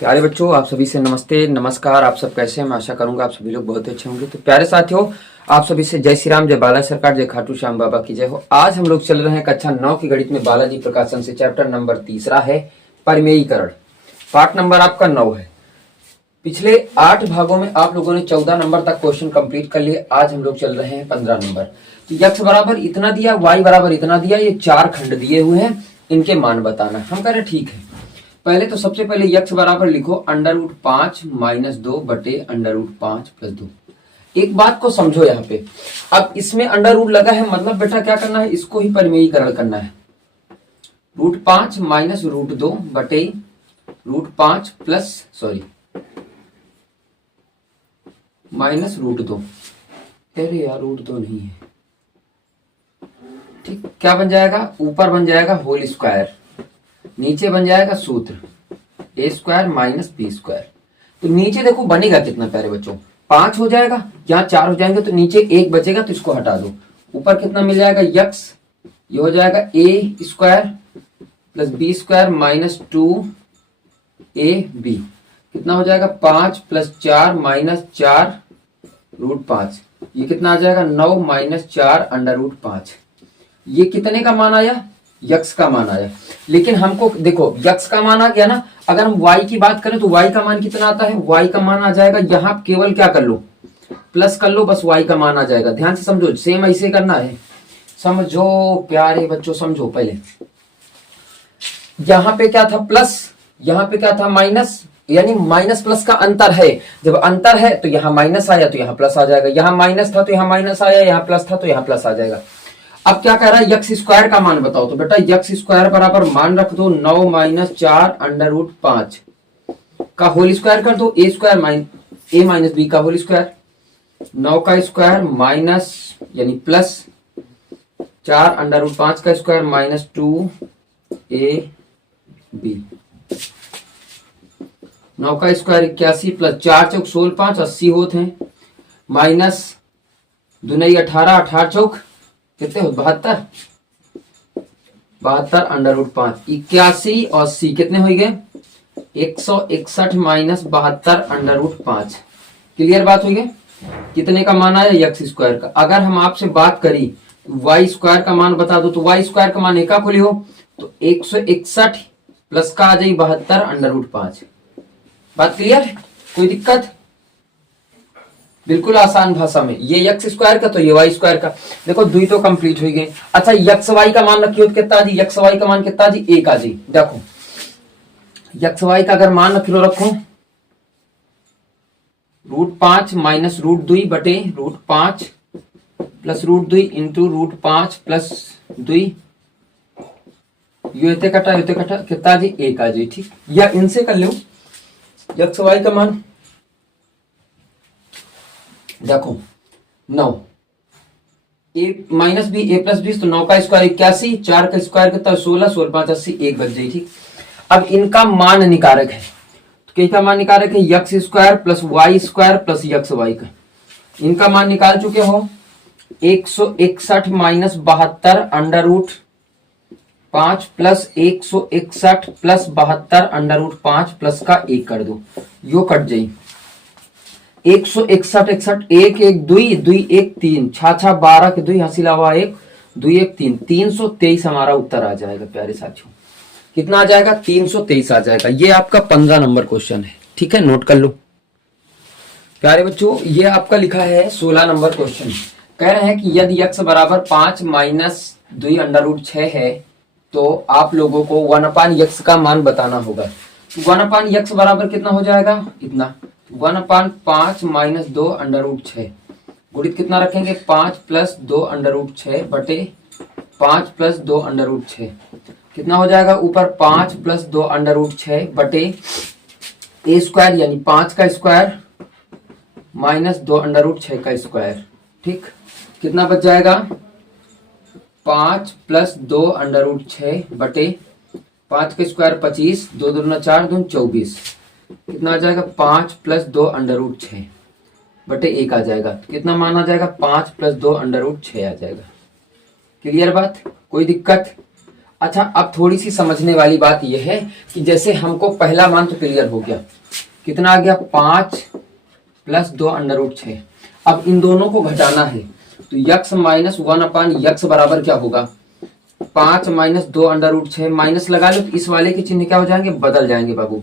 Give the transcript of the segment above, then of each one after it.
प्यारे बच्चों, आप सभी से नमस्ते नमस्कार। आप सब कैसे हैं? मैं आशा करूंगा आप सभी लोग बहुत अच्छे होंगे। तो प्यारे साथियों, आप सभी से जय श्री राम, जय बाला सरकार, जय खाटू श्याम बाबा की जय हो। आज हम लोग चल रहे हैं कक्षा 9 की गणित में बालाजी प्रकाशन से। चैप्टर नंबर 3 है परिमेयीकरण। पार्ट नंबर आपका 9 है। पिछले 8 भागों में आप लोगों ने 14 नंबर तक क्वेश्चन कंप्लीट कर लिए। आज हम लोग चल रहे हैं 15 नंबर। तो x बराबर इतना दिया, y बराबर इतना दिया, ये 4 खंड दिए हुए हैं, इनके मान बताना। हम कह रहे ठीक है। पहले तो सबसे पहले x बराबर लिखो √5 - 2 बटे √5 + 2। एक बात को समझो यहाँ पे, अब इसमें अंडर रूट लगा है, मतलब बेटा क्या करना है, इसको ही परिमेयीकरण करना है। √5 - √2 बटे √5 प्लस -√2। अरे यार √2 नहीं है, ठीक। क्या बन जाएगा? ऊपर बन जाएगा होल स्क्वायर, नीचे बन जाएगा सूत्र a² - b²। तो नीचे देखो बनेगा कितना प्यारे बच्चों, 5 हो जाएगा, यहाँ 4 हो जाएंगे तो नीचे 1 बचेगा, तो इसको हटा दो। ऊपर कितना मिल जाएगा x, ये हो जाएगा a² + b² - 2ab। कितना हो जाएगा? 5 + 4 - 4 √5। ये कितना आ जाएगा? 9 - 4 √5। ये कितने का मान आया? यक्स का मान आया। लेकिन हमको देखो यक्स का मान आ गया ना, अगर हम y की बात करें तो y का मान कितना आता है? y का मान आ जाएगा, यहां केवल क्या कर लो, प्लस कर लो, बस y का मान आ जाएगा। ध्यान से समझो, सेम ऐसे करना है। समझो प्यारे बच्चों, समझो। पहले यहां पे क्या था? प्लस, यहां पे क्या था? माइनस, यानी माइनस प्लस का अंतर है। जब अंतर है तो यहां माइनस आया तो यहां प्लस आ जाएगा, यहां माइनस था तो यहां माइनस आया, यहां प्लस था तो यहां प्लस आ जाएगा। अब क्या कह रहा है? x² का मान बताओ। तो बेटा x² बराबर मान रख दो 9 - 4 √5 का होल स्क्वायर कर दो, a² - b का होल स्क्वायर, 9 का स्क्वायर माइनस यानी प्लस 4 √5 का स्क्वायर -2ab। 9 का स्क्वायर 81 प्लस 4 चौक 16 5 80 होते हैं, माइनस 2 9 18 18 चौक कितने हो? 72 √5। 81 और 80 कितने हो गए? 161 - 72 √5। क्लियर बात हुई है? कितने का मान आया? x² का। अगर हम आपसे बात करी y² का मान बता दो, तो y² का मान एका खोली हो तो 161 प्लस का आ जाए 72 √5। बात क्लियर है? कोई दिक्कत? बिल्कुल आसान भाषा में, ये x² का तो ये y² का। देखो दुई तो कंप्लीट हो गए। अच्छा xy का मान रखियो तो कितना जी? xy का मान कितना जी? 1 आ जी। देखो xy का अगर मान रखो √5 - √2 बटे √5 प्लस √2 इंटू √5 प्लस 2, ये कटा कितना जी? 1 आ जी। ठीक, या इनसे कर लो xy का मान। देखो 9 a - b a + b, तो 9 का स्क्वायर 81, 4 का स्क्वायर कितना? 16 16 5 80, 1 बच जाए। ठीक, अब इनका मान निकारक है, तो क्या मान निकारक है? x² + y² + xy का। इनका मान निकाल चुके हो, 161 - 72 √5 प्लस 161 + 72 √5 प्लस का 1 कर दो, यो कट जाए। 161 61 1 1 2 2 1 3 छा 12 के 2 हासिल हुआ 1 2 1 3 323 हमारा उत्तर आ जाएगा प्यारे साथियों। कितना आ जाएगा? 323 आ जाएगा। ये आपका 15 नंबर क्वेश्चन है। ठीक है, नोट कर लो प्यारे बच्चों। ये आपका लिखा है 16 नंबर क्वेश्चन। कह रहे हैं कि यदि x बराबर 5 - 2 √6 है तो आप लोगों को 1/x का मान बताना होगा। 1/x बराबर कितना हो जाएगा? इतना 1/5 - 2 √6 गुणित कितना रखेंगे? 5 + 2 √6 बटे 5 + 2 √6। कितना हो जाएगा? ऊपर 5 + 2 √6 बटे a² यानी 5 का स्क्वायर माइनस 2 √6 का स्क्वायर। ठीक, कितना बच जाएगा? 5 + 2 √6 बटे 5 का स्क्वायर 25, 2 दूना 4 दून 24। कितना आ जाएगा? 5 + 2 √6 बटे 1 आ जाएगा। कितना मान आ जाएगा? 5 + 2 √6 आ जाएगा। क्लियर बात? कोई दिक्कत? अच्छा, अब थोड़ी सी समझने वाली बात यह है कि जैसे हमको पहला मान तो क्लियर हो गया, कितना आ गया 5 + 2 √6। अब इन दोनों को घटाना है तो यक्स माइनस 1/x बराबर क्या होगा 5 - 2 √6, माइनस लगा लो तो इस वाले के चिन्ह क्या हो जाएंगे, बदल जाएंगे बाबू।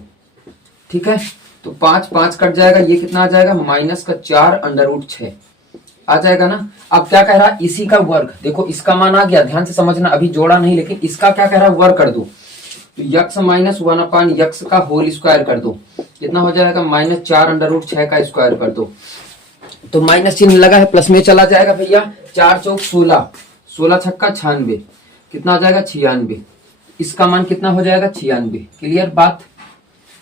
ठीक है, तो 5 5 कट जाएगा, ये कितना आ जाएगा -4 √6 आ जाएगा ना। अब क्या कह रहा है, इसी का वर्ग, देखो इसका मान आ गया, ध्यान से समझना, अभी जोड़ा नहीं, लेकिन इसका क्या कह रहा है, वर्ग कर दो। तो यक्स माइनस 1/x का होल स्क्वायर कर दो, कितना हो जाएगा -4 √6 का स्क्वायर कर दो। तो माइनस चिन्ह लगा है, प्लस में चला जाएगा भैया, 4 चौक 16, 16 छक्का 96, कितना आ जाएगा 96। इसका मान कितना हो जाएगा 96। क्लियर बात,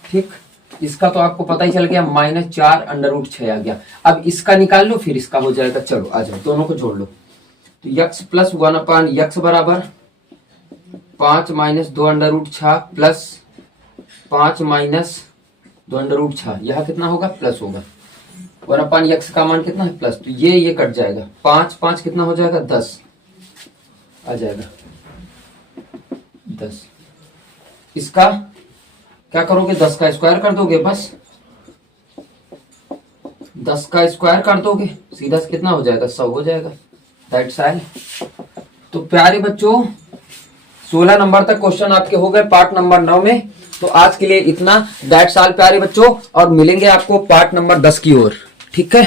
ठीक। इसका तो आपको पता ही चल गया, -4 √6 आ गया। अब इसका निकाल लो, फिर इसका हो जाएगा। चलो आ जाओ, दोनों को जोड़ लो। तो यक्स प्लस 1/x बराबर 5 - 2 √6 प्लस 5 - 2 √6, यह कितना होगा, प्लस होगा। 1/x का मान कितना है, प्लस, तो ये कट जाएगा, 5 5 कितना हो जाएगा 10 आ जाएगा 10। इसका क्या करोगे, 10 का स्क्वायर कर दोगे, बस 10 का स्क्वायर कर दोगे, सीधा कितना हो जाएगा 100 हो जाएगा। That's all. तो प्यारे बच्चों 16 नंबर तक क्वेश्चन आपके हो गए पार्ट नंबर 9 में। तो आज के लिए इतना, दैट्स ऑल प्यारे बच्चों, और मिलेंगे आपको पार्ट नंबर 10 की ओर। ठीक है।